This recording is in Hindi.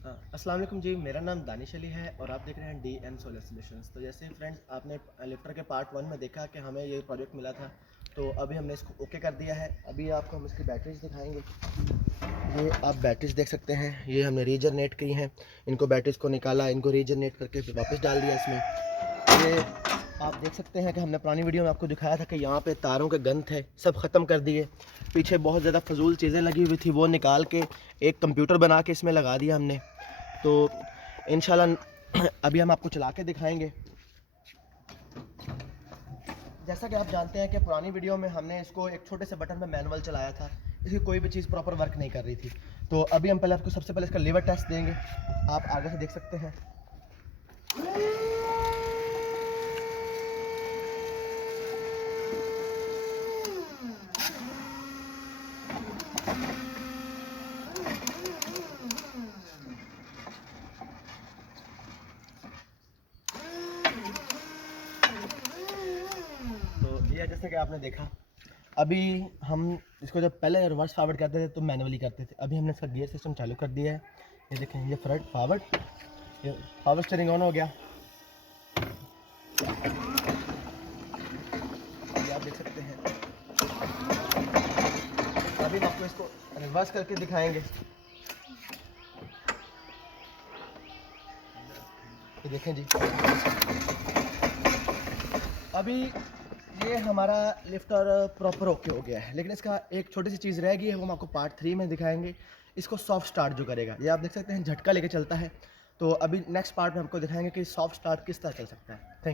अस्सलाम वालेकुम जी, मेरा नाम दानिश अली है और आप देख रहे हैं डी एन सोलर सॉल्यूशंस। तो जैसे फ्रेंड्स आपने लिफ्टर के पार्ट 1 में देखा कि हमें ये प्रोजेक्ट मिला था, तो अभी हमने इसको ओके कर दिया है। अभी आपको हम इसकी बैटरीज दिखाएंगे। ये आप बैटरीज देख सकते हैं, ये हमने रीजनरेट की हैं। इनको बैटरीज को निकाला, इनको रीजनरेट करके फिर वापस डाल दिया इसमें। ये आप देख सकते हैं कि हमने पुरानी वीडियो में आपको दिखाया था कि यहाँ पे तारों के गन थे, सब ख़त्म कर दिए। पीछे बहुत ज़्यादा फजूल चीज़ें लगी हुई थी, वो निकाल के एक कंप्यूटर बना के इसमें लगा दिया हमने। तो इंशाल्लाह अभी हम आपको चला के दिखाएंगे। जैसा कि आप जानते हैं कि पुरानी वीडियो में हमने इसको एक छोटे से बटन में मैनुअल चलाया था, इसकी कोई भी चीज़ प्रॉपर वर्क नहीं कर रही थी। तो अभी हम पहले आपको सबसे पहले इसका लीवर टेस्ट देंगे। आप आगे से देख सकते हैं। तो ये जैसे कि आपने देखा, अभी हम इसको जब पहले रिवर्स फॉरवर्ड करते थे तो मैनुअली करते थे, अभी हमने इसका गियर सिस्टम चालू कर दिया है। ये देखें, ये फ्रंट फॉरवर्ड, ये पावर स्टीयरिंग ऑन हो गया। ये आप देख सकते हैं। अभी हम आपको इसको रिवर्स करके दिखाएंगे। ये देखें जी, अभी ये हमारा लिफ्टर प्रॉपर ओके हो गया है, लेकिन इसका एक छोटी सी चीज़ रह गई है, वो हम आपको पार्ट 3 में दिखाएंगे। इसको सॉफ्ट स्टार्ट जो करेगा, ये आप देख सकते हैं झटका लेके चलता है। तो अभी नेक्स्ट पार्ट में आपको दिखाएंगे कि सॉफ्ट स्टार्ट किस तरह चल सकता है। थैंक